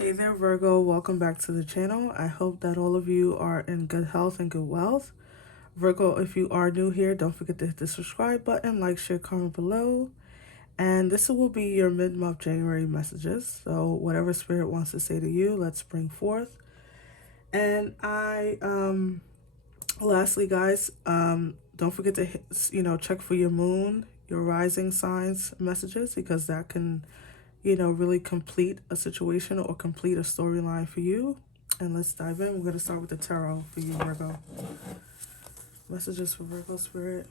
Hey there, Virgo. Welcome back to the channel. I hope that all of you are in good health and good wealth. Virgo, if you are new here, don't forget to hit the subscribe button, like, share, comment below. And this will be your mid-month January messages. So whatever spirit wants to say to you, let's bring forth. And lastly, guys, don't forget to check for your moon, your rising signs messages, because that can really complete a situation or complete a storyline for you. And let's dive in. We're going to start with the tarot for you, Virgo. Messages for Virgo spirit.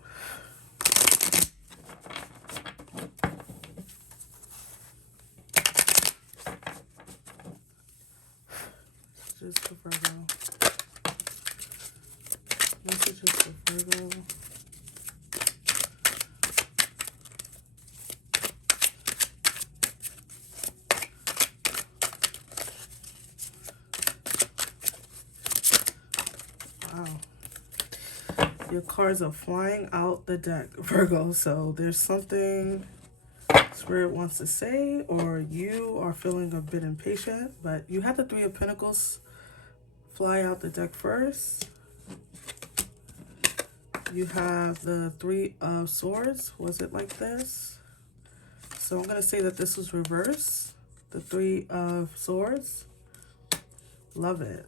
Messages for Virgo. Messages for Virgo. Wow. Your cards are flying out the deck, Virgo. So there's something Spirit wants to say, or you are feeling a bit impatient, but you had the Three of Pentacles fly out the deck first. You have the Three of Swords. Was it like this? So I'm going to say that this was reverse. The Three of Swords. Love it.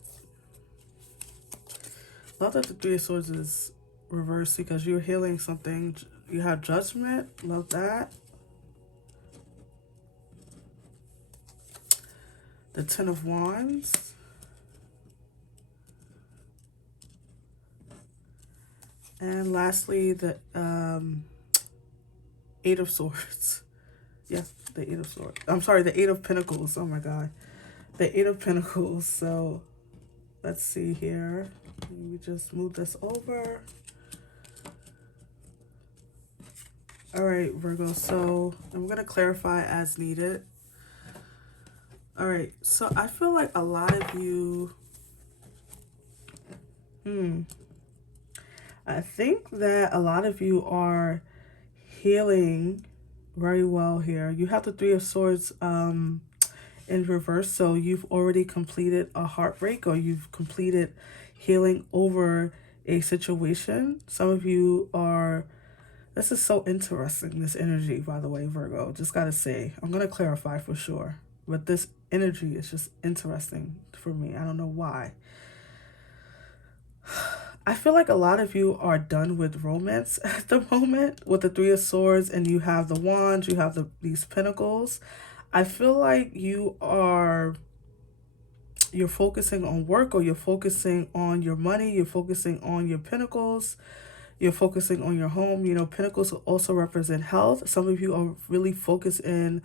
Love that the Three of Swords is reversed because you're healing something. You have Judgment. Love that. The Ten of Wands. And lastly, the Eight of Swords. Yeah, the Eight of Swords. I'm sorry, the Eight of Pentacles. Oh my God. The Eight of Pentacles. So let's see here. Let me just move this over. All right, Virgo. So I'm going to clarify as needed. All right. So I feel like a lot of you... I think that a lot of you are healing very well here. You have the Three of Swords in reverse, so you've already completed a heartbreak, or you've completed healing over a situation. Some of you are... This is so interesting, this energy, by the way, Virgo. Just gotta say, I'm gonna clarify for sure, but this energy is just interesting for me. I don't know why. I feel like a lot of you are done with romance at the moment with the Three of Swords, and you have the Wands, you have these Pentacles. I feel like you're focusing on work, or you're focusing on your money, you're focusing on your Pentacles, you're focusing on your home. You know, Pentacles also represent health. Some of you are really focused in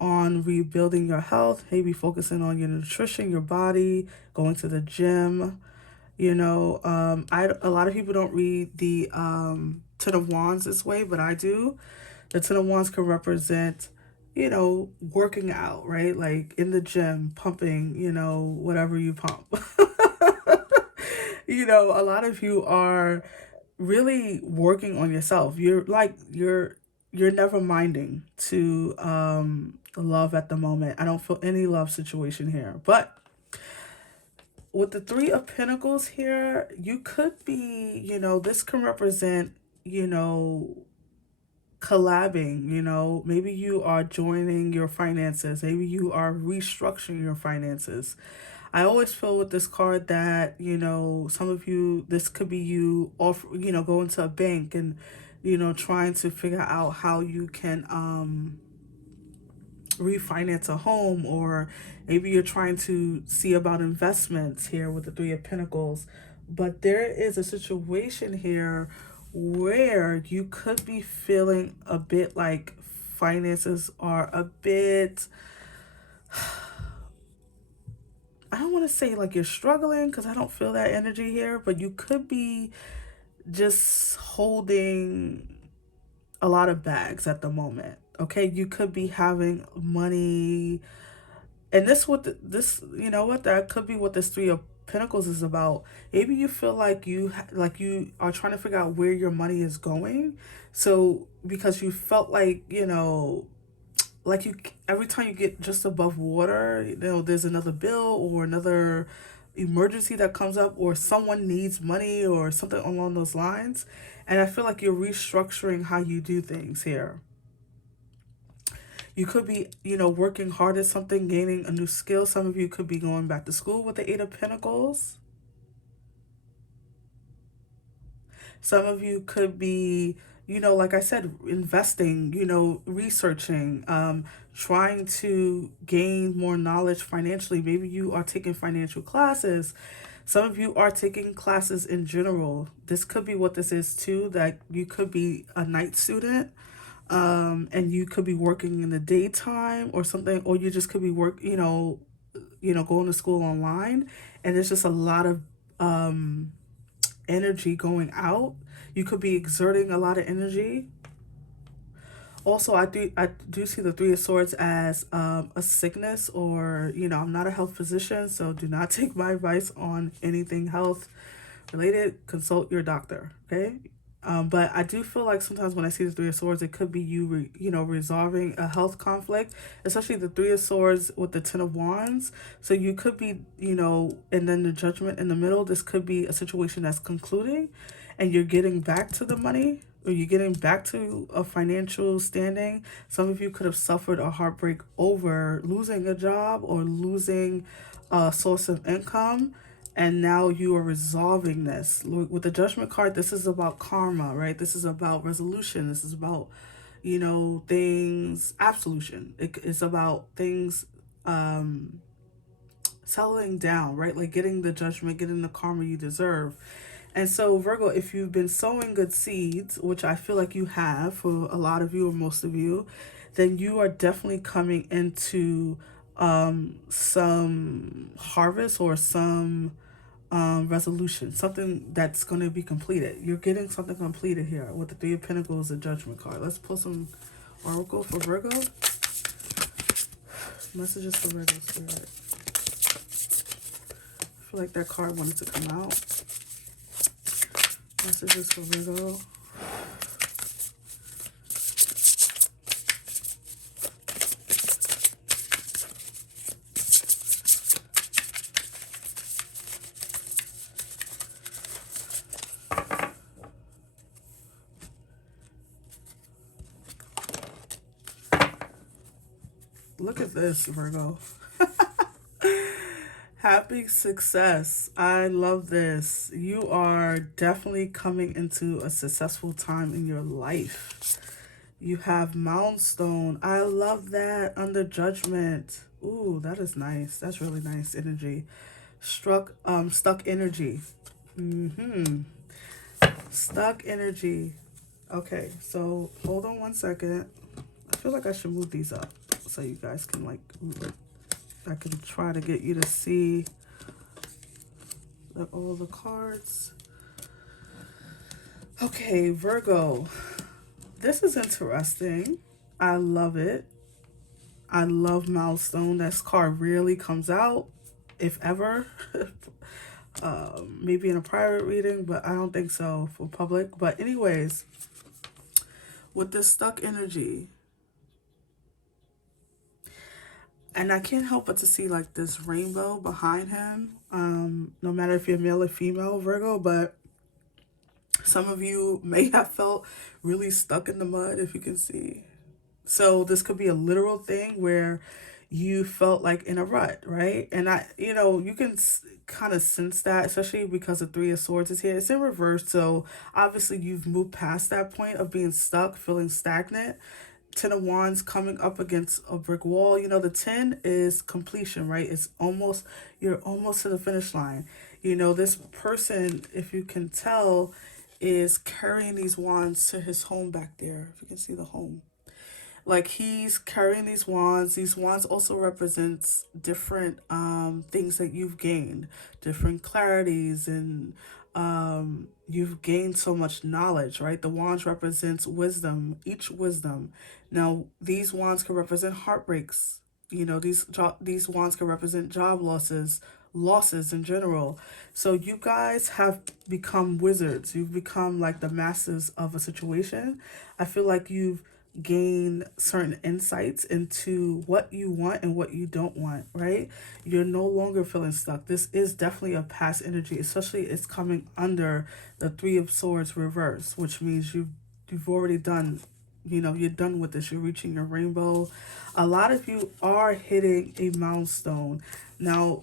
on rebuilding your health, maybe focusing on your nutrition, your body, going to the gym. You know, a lot of people don't read the Ten of Wands this way, but I do. The Ten of Wands can represent, working out, right? Like in the gym, pumping, whatever you pump. A lot of you are really working on yourself. You're never minding to love at the moment. I don't feel any love situation here, but with the Three of Pentacles here, you could be, this can represent, collabing. Maybe you are joining your finances. Maybe you are restructuring your finances. I always feel with this card that, some of you, this could be you off, going to a bank and, trying to figure out how you can, refinance a home, or maybe you're trying to see about investments here with the Three of Pentacles. But there is a situation here where you could be feeling a bit like finances are a bit, I don't want to say like you're struggling, because I don't feel that energy here, but you could be just holding a lot of bags at the moment. Okay, you could be having money, and that could be what this Three of Pentacles is about. Maybe you feel like you are trying to figure out where your money is going. So because you felt like like you, every time you get just above water, there's another bill or another emergency that comes up, or someone needs money or something along those lines. And I feel like you're restructuring how you do things here. You could be, working hard at something, gaining a new skill. Some of you could be going back to school with the Eight of Pentacles. Some of you could be, like I said, investing, researching, trying to gain more knowledge financially. Maybe you are taking financial classes. Some of you are taking classes in general. This could be what this is too, that you could be a night student, and you could be working in the daytime or something, or you just could be going to school online, and there's just a lot of energy going out. You could be exerting a lot of energy. Also, I do see the Three of Swords as a sickness, or I'm not a health physician, so do not take my advice on anything health related. Consult your doctor, okay? But I do feel like sometimes when I see the Three of Swords, it could be you, resolving a health conflict, especially the Three of Swords with the Ten of Wands. So you could be, and then the Judgment in the middle. This could be a situation that's concluding, and you're getting back to the money, or you're getting back to a financial standing. Some of you could have suffered a heartbreak over losing a job or losing a source of income, and now you are resolving this with the Judgment card. This is about karma, right? This is about resolution. This is about, things, absolution. It's about things settling down, right? Like getting the judgment, getting the karma you deserve. And so, Virgo, if you've been sowing good seeds, which I feel like you have for a lot of you or most of you, then you are definitely coming into some harvest, or some resolution, something that's going to be completed. You're getting something completed here with the Three of Pentacles and Judgment card. Let's pull some Oracle for Virgo. Messages for Virgo Spirit. I feel like that card wanted to come out. Messages for Virgo. Look at this, Virgo. Happy success. I love this. You are definitely coming into a successful time in your life. You have Milestone. I love that under Judgment. Ooh, that is nice. That's really nice energy. Stuck energy. Stuck energy. Okay, so hold on one second. I feel like I should move these up so you guys can I can try to get you to see all the cards. Okay, Virgo. This is interesting. I love it. I love Milestone. This card really comes out, if ever. Maybe in a private reading, but I don't think so for public. But anyways, with this stuck energy, and I can't help but to see like this rainbow behind him. No matter if you're male or female, Virgo, but some of you may have felt really stuck in the mud, if you can see. So this could be a literal thing where you felt like in a rut, right? And you can kind of sense that, especially because the Three of Swords is here. It's in reverse, so obviously you've moved past that point of being stuck, feeling stagnant. Ten of Wands coming up against a brick wall. The 10 is completion, right? You're almost to the finish line. This person, if you can tell, is carrying these wands to his home back there. If you can see the home. Like he's carrying these wands. These wands also represents different things that you've gained, different clarities, and you've gained so much knowledge, right? The wands represents wisdom, each wisdom. Now these wands can represent heartbreaks. These wands can represent job losses in general. So you guys have become wizards. You've become like the masters of a situation. I feel like you've gain certain insights into what you want and what you don't want, right? You're no longer feeling stuck. This is definitely a past energy, especially it's coming under the Three of Swords reverse, which means you've already done, you're done with this. You're reaching your rainbow. A lot of you are hitting a milestone. Now,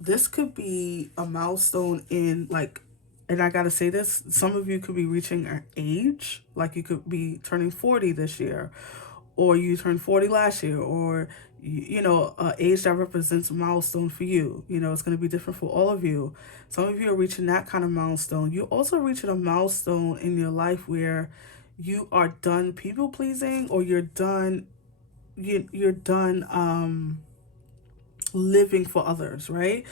this could be a milestone in like, and I gotta say this, some of you could be reaching an age, like you could be turning 40 this year, or you turned 40 last year, or a age that represents a milestone for you. It's going to be different for all of you. Some of you are reaching that kind of milestone. You're also reaching a milestone in your life where you are done people pleasing, or you're done living for others, right?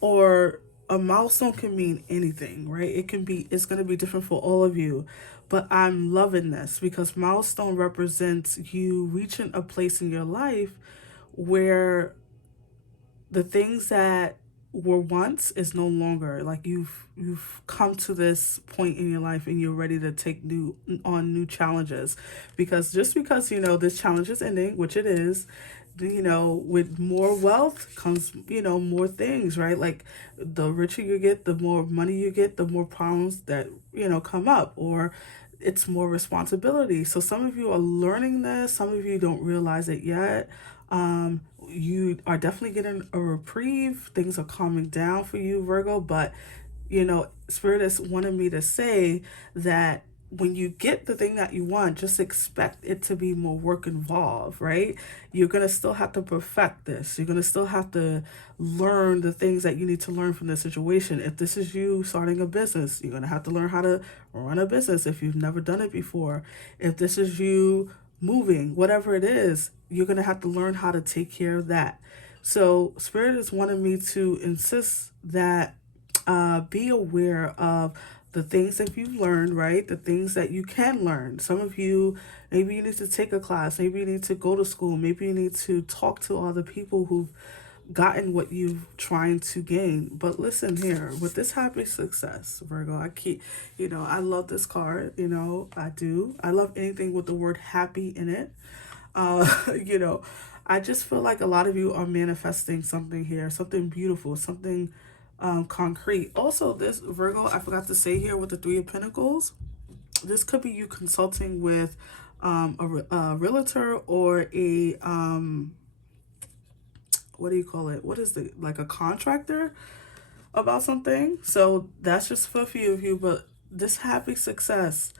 Or a milestone can mean anything, right? It's going to be different for all of you. But I'm loving this because milestone represents you reaching a place in your life where the things that were once is no longer. Like you've come to this point in your life and you're ready to take new challenges. Because just because this challenge is ending, which it is, with more wealth comes more things, right? Like the richer you get, the more money you get, the more problems that come up, or it's more responsibility. So some of you are learning this, some of you don't realize it yet. You are definitely getting a reprieve. Things are calming down for you, Virgo, but Spirit has wanted me to say that when you get the thing that you want, just expect it to be more work involved, right? You're going to still have to perfect this. You're going to still have to learn the things that you need to learn from the situation. If this is you starting a business, you're going to have to learn how to run a business if you've never done it before. If this is you moving, whatever it is, you're going to have to learn how to take care of that. So, Spirit has wanted me to insist that be aware of the things that you've learned, right? The things that you can learn. Some of you, maybe you need to take a class, maybe you need to go to school, maybe you need to talk to other people who've gotten what you're trying to gain. But listen here, with this happy success, Virgo, I love this card, I do. I love anything with the word happy in it. Uh, you know, I just feel like a lot of you are manifesting something here, something beautiful, something concrete. Also, this Virgo, I forgot to say here with the Three of Pentacles, this could be you consulting with a realtor or a what do you call it? What is the like a contractor about something? So that's just for a few of you, but this happy success,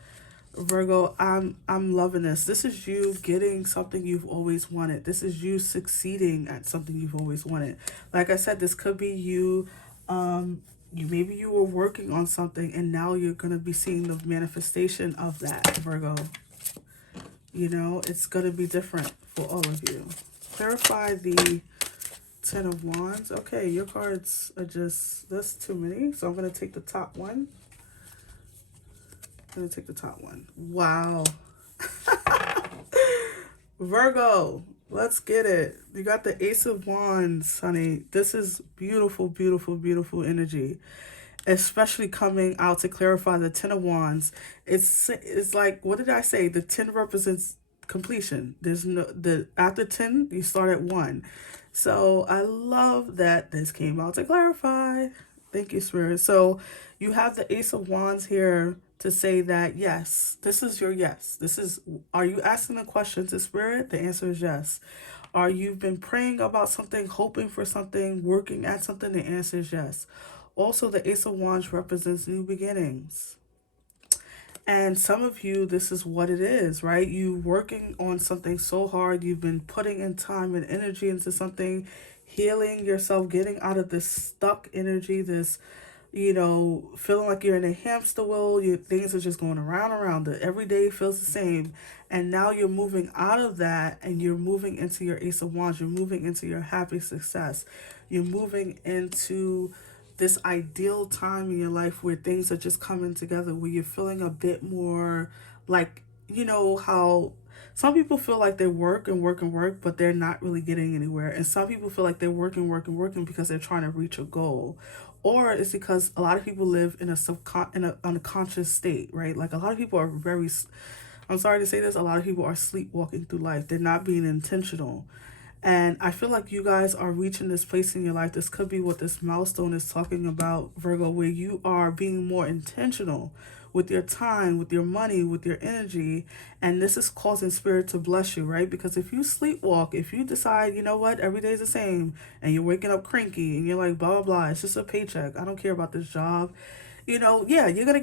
Virgo, I'm loving this. This is you getting something you've always wanted. This is you succeeding at something you've always wanted. Like I said, this could be you maybe you were working on something and now you're going to be seeing the manifestation of that, Virgo. It's going to be different for all of you. Clarify the Ten of Wands. Okay, your cards are that's too many. So I'm going to take the top one. I'm going to take the top one. Wow. Virgo, let's get it. You got the Ace of Wands, honey. This is beautiful, beautiful, beautiful energy. Especially coming out to clarify the Ten of Wands. It's like, what did I say? The 10 represents completion. There's after 10, you start at 1. So I love that this came out to clarify. Thank you, Spirit. So you have the Ace of Wands here to say that, yes, this is your yes. Are you asking a question to Spirit? The answer is yes. Are you been praying about something, hoping for something, working at something? The answer is yes. Also, the Ace of Wands represents new beginnings. And some of you, this is what it is, right? You working on something so hard. You've been putting in time and energy into something, healing yourself, getting out of this stuck energy, this, feeling like you're in a hamster wheel. Things are just going around and around. Every day feels the same. And now you're moving out of that and you're moving into your Ace of Wands. You're moving into your happy success. You're moving into this ideal time in your life where things are just coming together, where you're feeling a bit more like, how some people feel like they work and work and work, but they're not really getting anywhere. And some people feel like they're working, working, working because they're trying to reach a goal. Or it's because a lot of people live in in an unconscious state, right? Like a lot of people are very I'm sorry to say this, a lot of people are sleepwalking through life. They're not being intentional. And I feel like you guys are reaching this place in your life. This could be what this milestone is talking about, Virgo, where you are being more intentional with your time, with your money, with your energy. And this is causing spirit to bless you, right? Because if you sleepwalk, if you decide, you know what, every day's the same, and you're waking up cranky and you're like, blah, blah, blah, it's just a paycheck. I don't care about this job. Yeah, you're gonna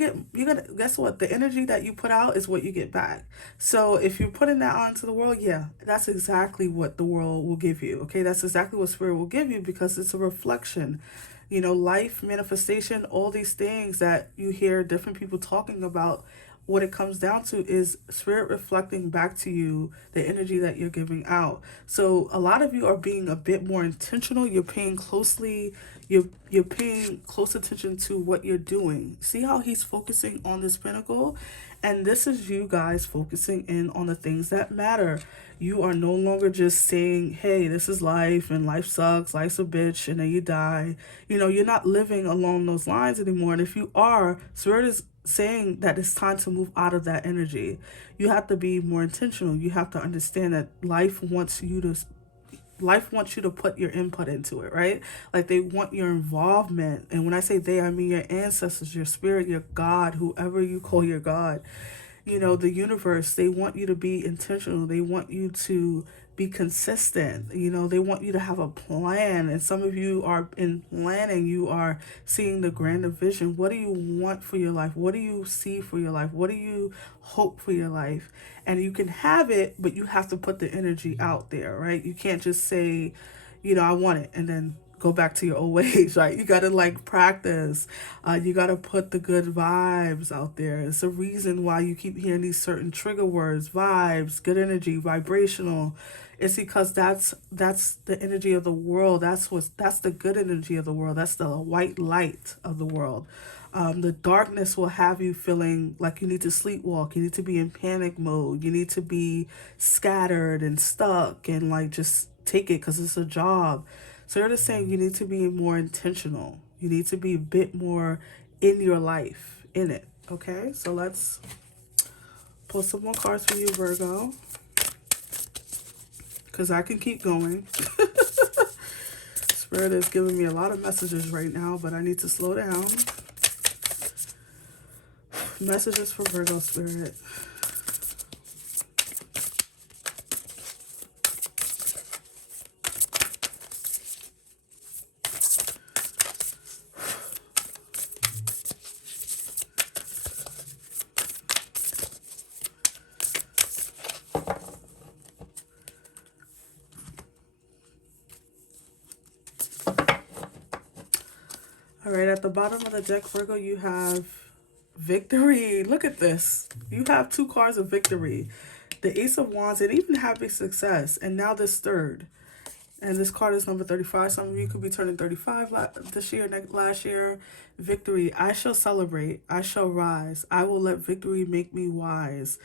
guess what? The energy that you put out is what you get back. So if you're putting that out into the world, yeah, that's exactly what the world will give you. Okay, that's exactly what spirit will give you because it's a reflection. Life, manifestation, all these things that you hear different people talking about, what it comes down to is spirit reflecting back to you the energy that you're giving out. So a lot of you are being a bit more intentional. You're paying close attention to what you're doing. See how he's focusing on this pinnacle? And this is you guys focusing in on the things that matter. You are no longer just saying, hey, this is life and life sucks, life's a bitch, and then you die. You're not living along those lines anymore. And if you are, spirit is saying that it's time to move out of that energy. You have to be more intentional. You have to understand that life wants you to put your input into it, right? Like they want your involvement. And when I say they, I mean your ancestors, your spirit, your God, whoever you call your God. The universe, they want you to be intentional. They want you to be consistent. They want you to have a plan. And some of you are in planning. You are seeing the grander vision. What do you want for your life? What do you see for your life? What do you hope for your life? And you can have it, but you have to put the energy out there, right? You can't just say, I want it, and then go back to your old ways, right? You gotta practice. You gotta put the good vibes out there. It's a reason why you keep hearing these certain trigger words: vibes, good energy, vibrational. It's because that's the energy of the world. That's the good energy of the world. That's the white light of the world. The darkness will have you feeling like you need to sleepwalk. You need to be in panic mode. You need to be scattered and stuck and just take it because it's a job. So they're just saying you need to be more intentional. You need to be a bit more in your life, in it. Okay, so let's pull some more cards for you, Virgo. Because I can keep going. Spirit is giving me a lot of messages right now, but I need to slow down. Messages for Virgo, Spirit. All right, at the bottom of the deck, Virgo, you have victory. Look at this. You have 2 cards of victory. The Ace of Wands and even happy success. And now this third. And this card is number 35. Some of you could be turning 35 this year, last year. Victory. I shall celebrate. I shall rise. I will let victory make me wise.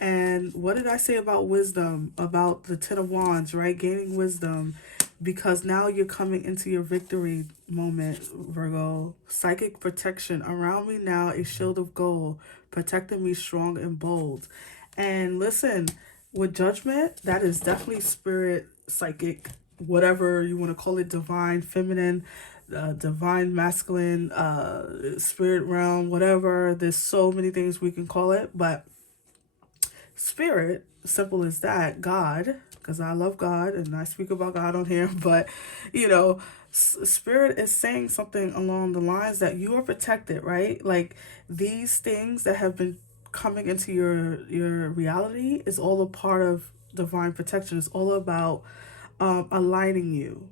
And what did I say about wisdom? About the 10 of Wands, right? Gaining wisdom. Because now you're coming into your victory moment, Virgo. Psychic protection. Around me now, a shield of gold, protecting me strong and bold. And listen, with judgment, that is definitely spirit, psychic, whatever you want to call it, divine, feminine, divine, masculine, spirit realm, whatever. There's so many things we can call it, but spirit, simple as that, God, because I love God and I speak about God on here, but spirit is saying something along the lines that you are protected, right? Like these things that have been coming into your reality is all a part of divine protection. It's all about aligning you.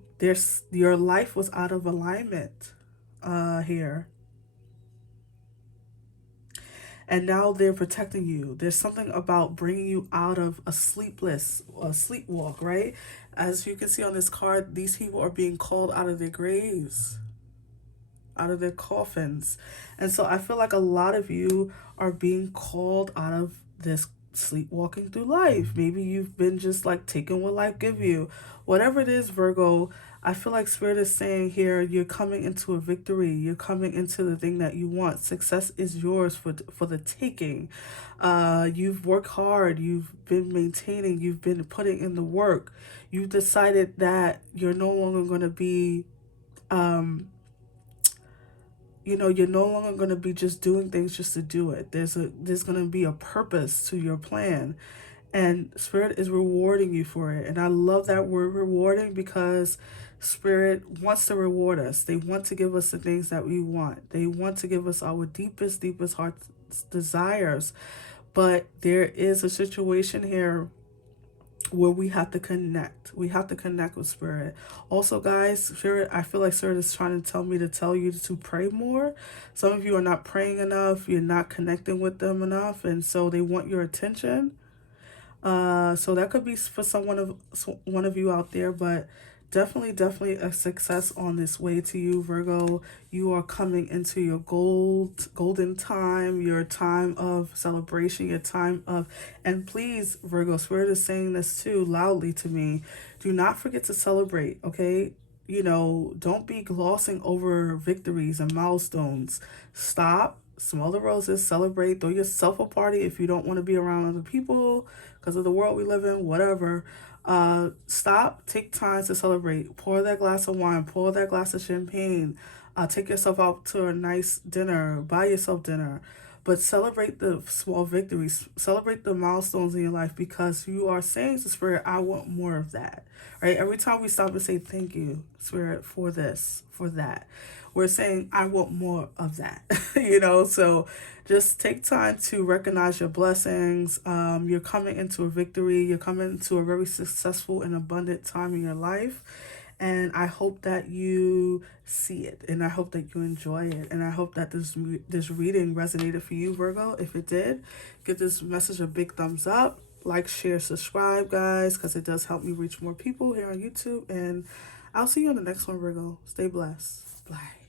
Your life was out of alignment here. And now they're protecting you. There's something about bringing you out of a sleepwalk, right? As you can see on this card, these people are being called out of their graves, out of their coffins. And so I feel like a lot of you are being called out of this sleepwalking through life. Maybe you've been just taking what life give you. Whatever it is, Virgo, I feel like Spirit is saying here, you're coming into a victory. You're coming into the thing that you want. Success is yours for the taking. You've worked hard. You've been maintaining. You've been putting in the work. You've decided that you're no longer going to be, you're no longer going to be just doing things just to do it. There's going to be a purpose to your plan, and Spirit is rewarding you for it. And I love that word rewarding, because Spirit wants to reward us. They want to give us the things that we want. They want to give us our deepest heart desires. But there is a situation here where we have to connect. We have to connect with Spirit. Also, guys, Spirit, I feel like Spirit is trying to tell me to tell you to pray more. Some of you are not praying enough. You're not connecting with them enough. And so they want your attention. So that could be for one of you out there, but definitely a success on this way to you, Virgo. You are coming into your golden time, your time of celebration, your time of, and please, Virgo, Spirit is saying this too loudly to me. Do not forget to celebrate, okay? Don't be glossing over victories and milestones. Stop, smell the roses, celebrate, throw yourself a party if you don't want to be around other people because of the world we live in, whatever. Stop, take time to celebrate. Pour that glass of wine, pour that glass of champagne. Take yourself out to a nice dinner, buy yourself dinner. But celebrate the small victories, celebrate the milestones in your life, because you are saying to Spirit, I want more of that. Right? Every time we stop and say thank you, Spirit, for this, for that, we're saying, I want more of that. So just take time to recognize your blessings. You're coming into a victory. You're coming into a very successful and abundant time in your life. And I hope that you see it, and I hope that you enjoy it, and I hope that this reading resonated for you, Virgo. If it did, give this message a big thumbs up. Like, share, subscribe, guys, because it does help me reach more people here on YouTube. And I'll see you on the next one, Virgo. Stay blessed. Bye.